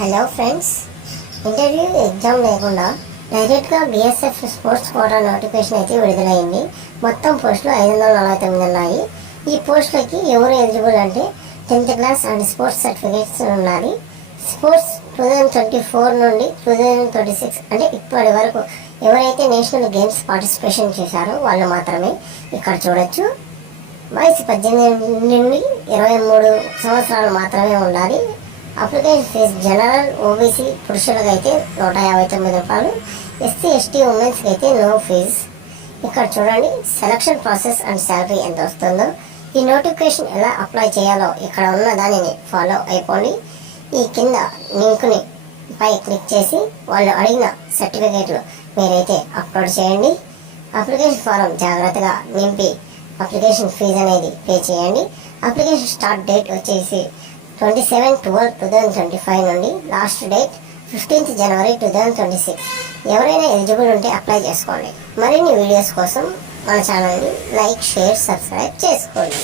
Hello friends, interview exam లేకుండా డైరెక్ట్గా BSF sports quota notification అయితే విడుదలైంది. మొత్తం పోస్టులు 549 ఉన్నాయి. ఈ పోస్టులకి ఎవరు ఎలిజిబుల్ అంటే 10th class and sports certificates ఉండాలి. స్పోర్ట్స్ 2024 నుండి 2026 అంటే ఇప్పటి వరకు ఎవరైతే నేషనల్ గేమ్స్ పార్టిసిపేషన్ చేశారో వాళ్ళు మాత్రమే ఇక్కడ చూడొచ్చు. వయసు 18 నుండి 23 సంవత్సరాలు మాత్రమే ఉండాలి. అప్లికేషన్ ఫీజు జనరల్ ఓబీసీ పురుషులకు అయితే 159 రూపాయలు, ఎస్సీ ఎస్టీ ఉమెన్స్కి అయితే నో ఫీజ్. ఇక్కడ చూడండి సెలక్షన్ ప్రాసెస్ అండ్ శాలరీ ఎంత వస్తుందో. ఈ నోటిఫికేషన్ ఎలా అప్లై చేయాలో ఇక్కడ ఉన్న దానిని ఫాలో అయిపోండి. ఈ కింద లింక్ని పై క్లిక్ చేసి వాళ్ళు అడిగిన సర్టిఫికేట్లు మీరైతే అప్లోడ్ చేయండి. అప్లికేషన్ ఫారం జాగ్రత్తగా నింపి అప్లికేషన్ ఫీజు అనేది పే చేయండి. అప్లికేషన్ స్టార్ట్ డేట్ వచ్చేసి 27/12/2025 నుండి లాస్ట్ డేట్ 15th January 2026. ఎవరైనా ఎలిజిబుల్ ఉంటే అప్లై చేసుకోండి. మరిన్ని వీడియోస్ కోసం మన ఛానల్ని లైక్, షేర్, సబ్స్క్రైబ్ చేసుకోండి.